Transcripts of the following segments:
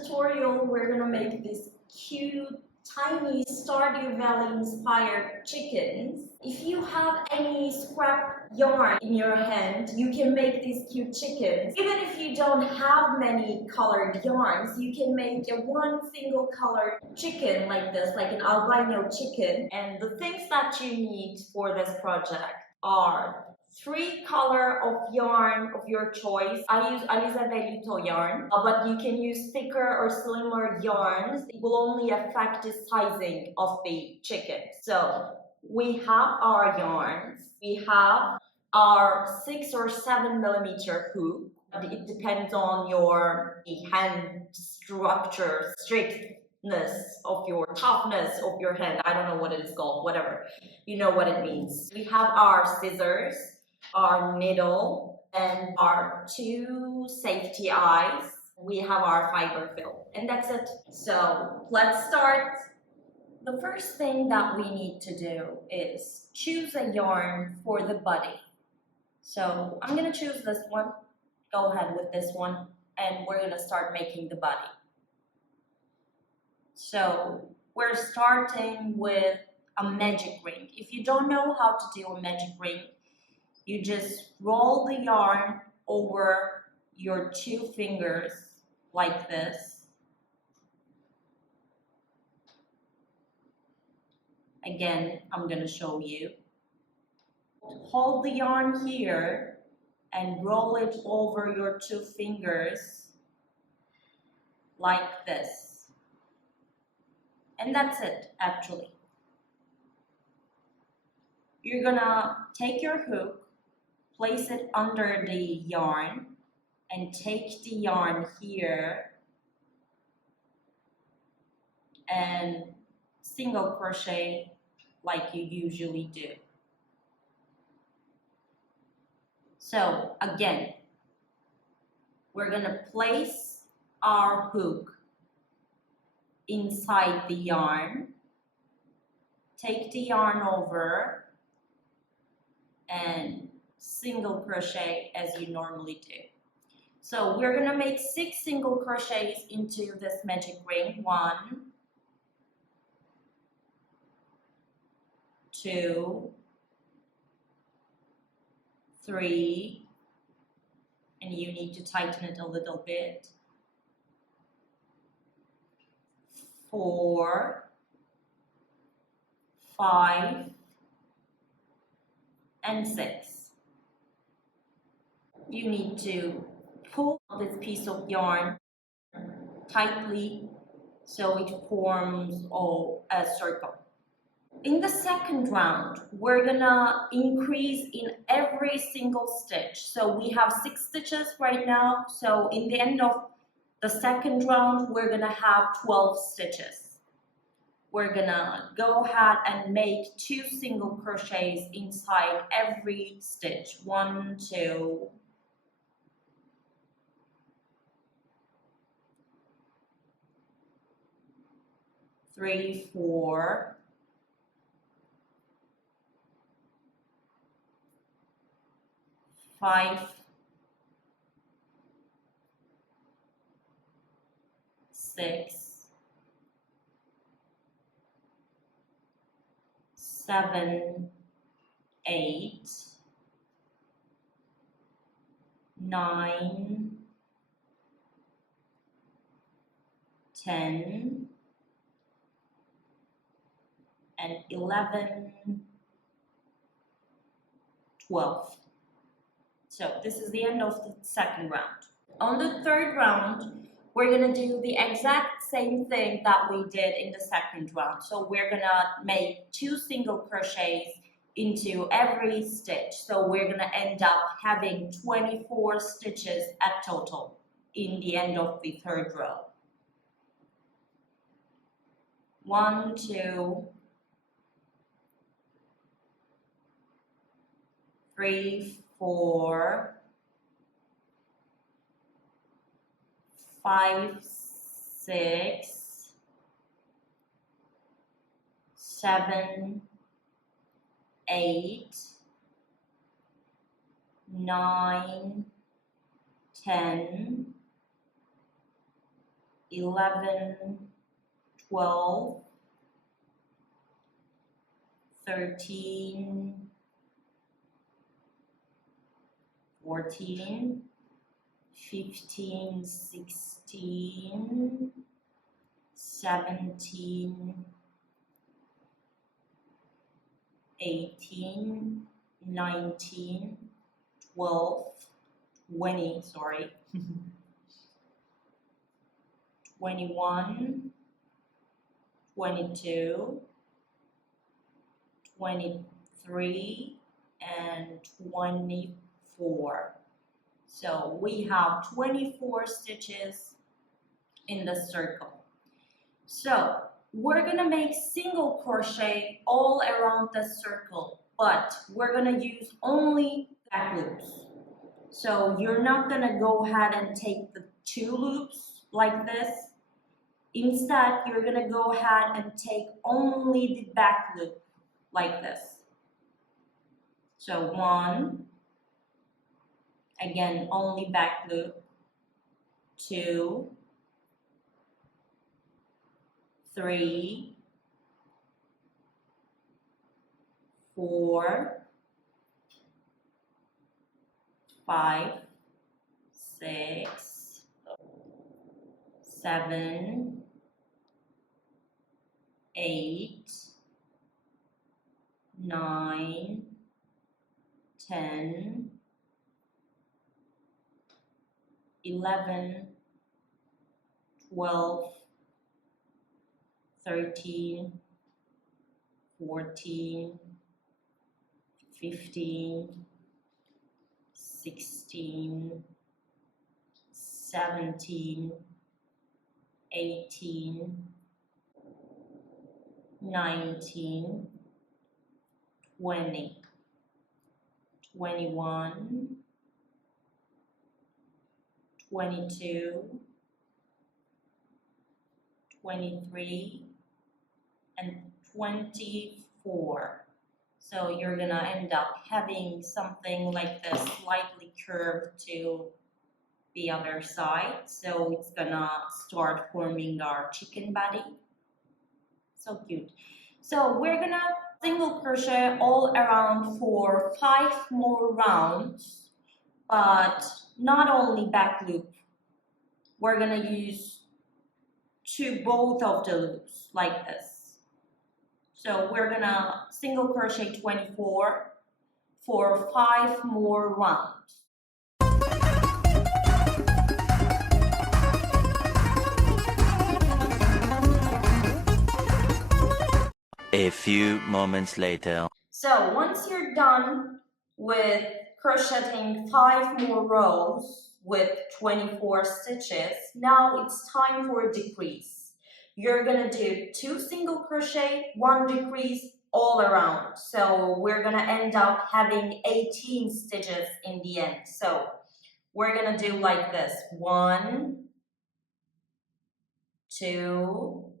tutorial, we're gonna make this cute, tiny Stardew Valley inspired chickens. If you have any scrap yarn in your hand, you can make these cute chickens. Even if you don't have many colored yarns, you can make a one single colored chicken like this, like an albino chicken. And the things that you need for this project are 3 color of yarn of your choice. I use Alize Velluto yarn, but you can use thicker or slimmer yarns. It will only affect the sizing of the chicken. So we have our yarns. We have our 6 or 7 millimeter hook. It depends on your hand structure, strictness of your toughness of your hand. I don't know what it is called, whatever. You know what it means. We have our scissors, our needle, and our 2 safety eyes. We have our fiber fill, and that's it. So let's start. The first thing that we need to do is choose a yarn for the body. So I'm gonna choose this one. Go ahead with this one, and we're gonna start making the body. So we're starting with a magic ring. If you don't know how to do a magic ring, you just roll the yarn over your 2 fingers like this. Again, I'm going to show you. Hold the yarn here and roll it over your 2 fingers like this. And that's it, actually. You're gonna take your hook, place it under the yarn, and take the yarn here and single crochet like you usually do. So again, we're gonna place our hook inside the yarn, take the yarn over, and single crochet as you normally do. So we're gonna make 6 single crochets into this magic ring. 1, 2, 3, and you need to tighten it a little bit. 4, 5, and 6. You need to pull this piece of yarn tightly so it forms a circle. In the second round, we're gonna increase in every single stitch. So we have 6 stitches right now. So in the end of the second round, we're gonna have 12 stitches. We're gonna go ahead and make 2 single crochets inside every stitch. 1, 2, 3, 4, 5, 6, 7, 8, 9, 10, and 11, 12. So this is the end of the second round. On the third round, we're gonna do the exact same thing that we did in the second round. So we're gonna make 2 single crochets into every stitch. So we're gonna end up having 24 stitches at total in the end of the third row. 1, 2, 3, 4, 5, 6, 7, 8, 9, 10, 11, 12, 13, 14, 15, 16, 17, 18, 19, 12, 20, sorry, 21, 22, 23, and 24. So we have 24 stitches in the circle. So we're gonna make single crochet all around the circle, but we're gonna use only back loops. So you're not gonna go ahead and take the 2 loops like this. Instead, you're gonna go ahead and take only the back loop like this. So 1, again, only back loop, 2, 3, 4, 5, 6, 7, 8, 9, 10, 11, 12, 13, 14, 15, 16, 17, 18, 19, 20, 21, 22, 23, and 24. So you're gonna end up having something like this slightly curved to the other side. So it's gonna start forming our chicken body. So cute. So we're gonna single crochet all around for 5 more rounds, but not only back loop. We're gonna use both of the loops like this. So we're gonna single crochet 24 for 5 more rounds. A few moments later. So once you're done with crocheting 5 more rows with 24 stitches, now it's time for a decrease. You're gonna do 2 single crochet, 1 decrease all around. So we're gonna end up having 18 stitches in the end. So we're gonna do like this: 1, 2,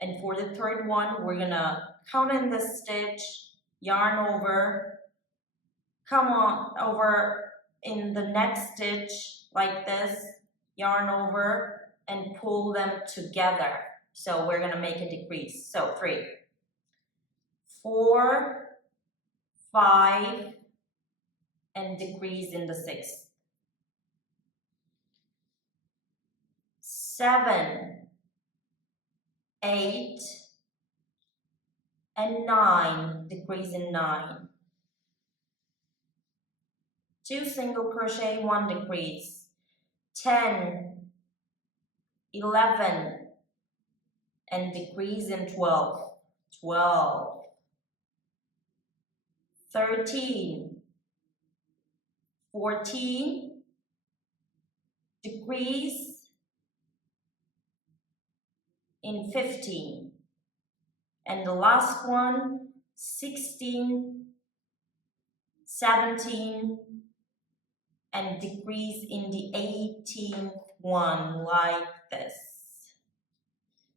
and for the third one, we're gonna count in the stitch, yarn over, come on over in the next stitch like this, yarn over, and pull them together. So we're gonna make a decrease. So 3, 4, 5, and decrease in the 6th. 7, 8, and 9, decrease in 9. 2 single crochet, 1 decrease. 10, 11, and decrease in 12. 12, 13, 14, decrease in 15. And the last one, 16, 17, and decrease in the 18th one like this.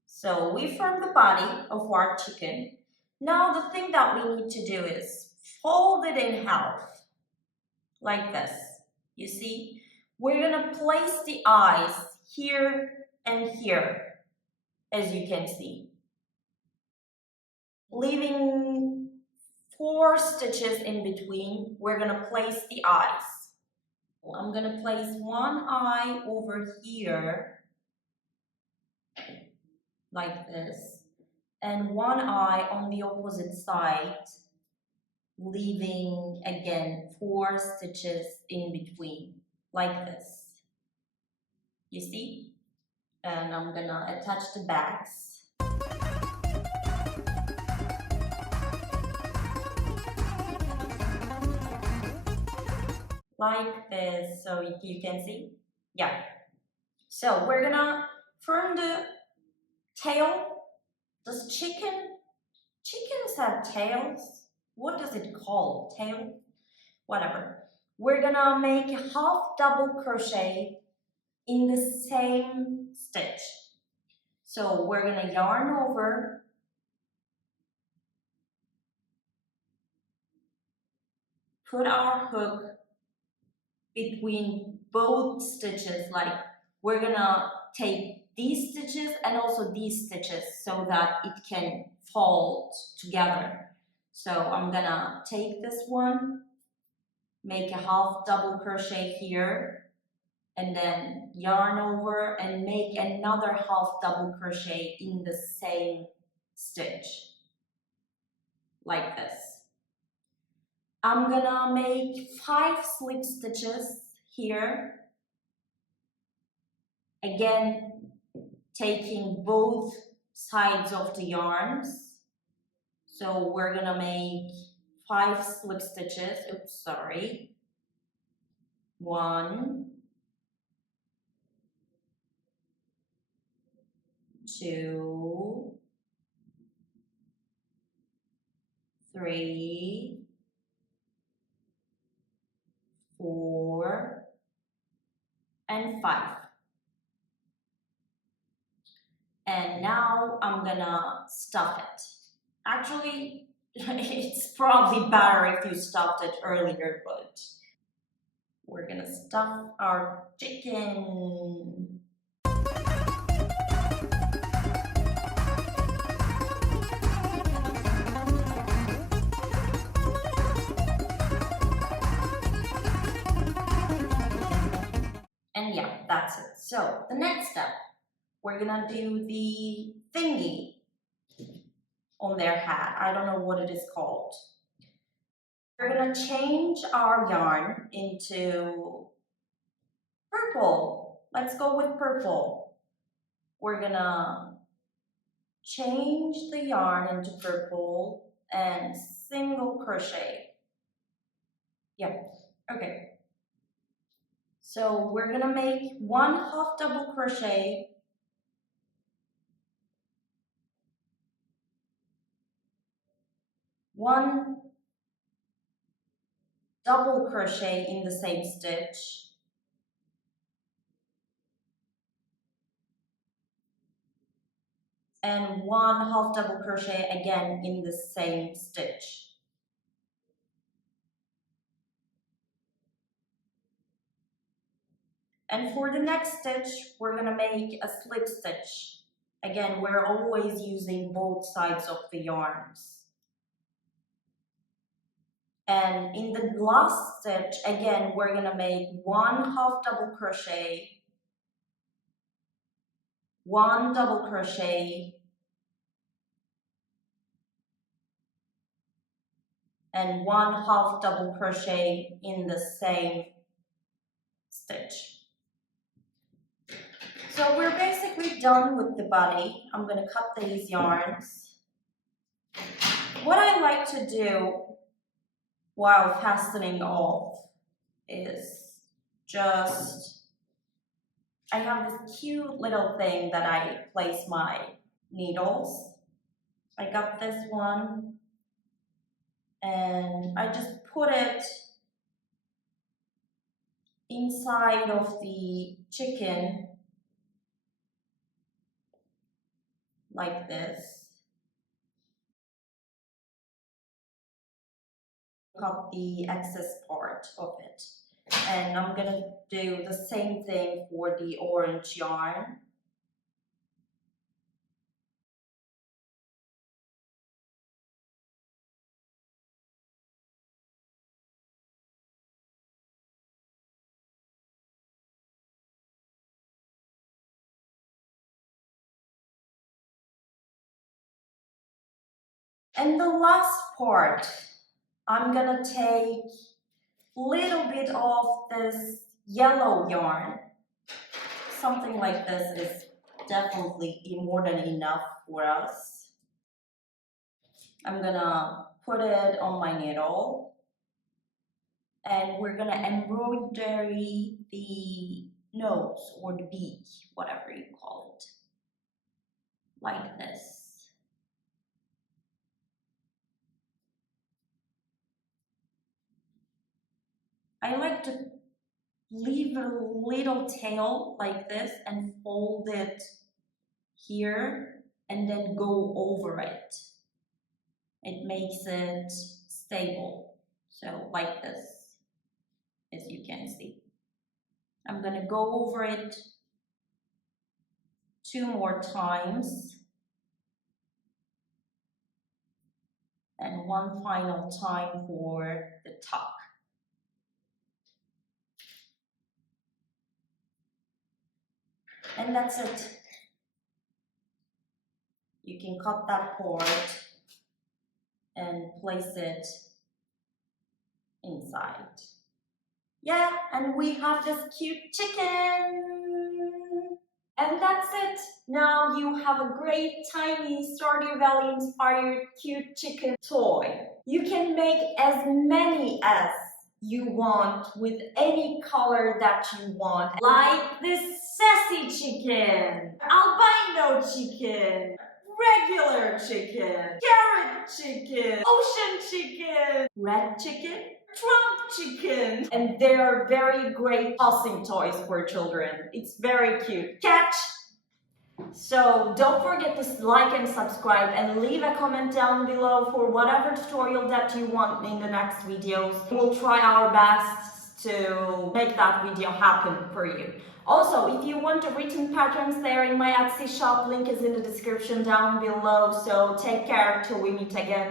So we formed the body of our chicken. Now the thing that we need to do is fold it in half like this. You see, we're gonna place the eyes here and here, as you can see, leaving 4 stitches in between. We're gonna place the eyes. I'm gonna place one eye over here, like this, and one eye on the opposite side, leaving again 4 stitches in between, like this. You see? And I'm gonna attach the backs. Like this, so you can see? Yeah. So we're gonna form the tail. Does chickens have tails? What does it call? Tail? Whatever. We're gonna make a half double crochet in the same stitch. So we're gonna yarn over, put our hook between both stitches, like we're gonna take these stitches and also these stitches so that it can fold together. So I'm gonna take this one, make a half double crochet here, and then yarn over and make another half double crochet in the same stitch, like this. I'm gonna make 5 slip stitches here, again taking both sides of the yarns. So we're gonna make 5 slip stitches. Oops, sorry. 1, 2, 3, 4, and 5. And now I'm gonna stuff it. Actually, it's probably better if you stuffed it earlier, but we're gonna stuff our chicken. And yeah, that's it. So the next step, we're gonna do the thingy on their hat. I don't know what it is called. We're gonna change our yarn into purple. Let's go with purple. We're gonna change the yarn into purple and single crochet. Yep, okay. So we're gonna make 1 half double crochet, one double crochet in the same stitch, and 1 half double crochet again in the same stitch. And for the next stitch, we're gonna make a slip stitch. Again, we're always using both sides of the yarns. And in the last stitch, again, we're gonna make 1 half double crochet, 1 double crochet, and 1 half double crochet in the same stitch. So we're basically done with the body. I'm gonna cut these yarns. What I like to do while fastening off is just, I have this cute little thing that I place my needles. I got this one and I just put it inside of the chicken like this. Cut the excess part of it. And I'm gonna do the same thing for the orange yarn. And the last part, I'm gonna take a little bit of this yellow yarn. Something like this is definitely more than enough for us. I'm gonna put it on my needle and we're gonna embroidery the nose or the beak, whatever you call it, like this. I like to leave a little tail like this and fold it here and then go over it. It makes it stable. So like this, as you can see. I'm gonna go over it 2 more times. And 1 final time for the top. And that's it. You can cut that part and place it inside. Yeah, and we have this cute chicken. And that's it. Now you have a great tiny Stardew Valley inspired cute chicken toy. You can make as many as you want with any color that you want. Like this sassy chicken, albino chicken, regular chicken, carrot chicken, ocean chicken, red chicken, Trump chicken. And they are very great tossing toys for children. It's very cute. Catch! So don't forget to like and subscribe and leave a comment down below for whatever tutorial that you want in the next videos. We'll try our best to make that video happen for you. Also, if you want the written patterns, they're in my Etsy shop. Link is in the description down below. So take care till we meet again.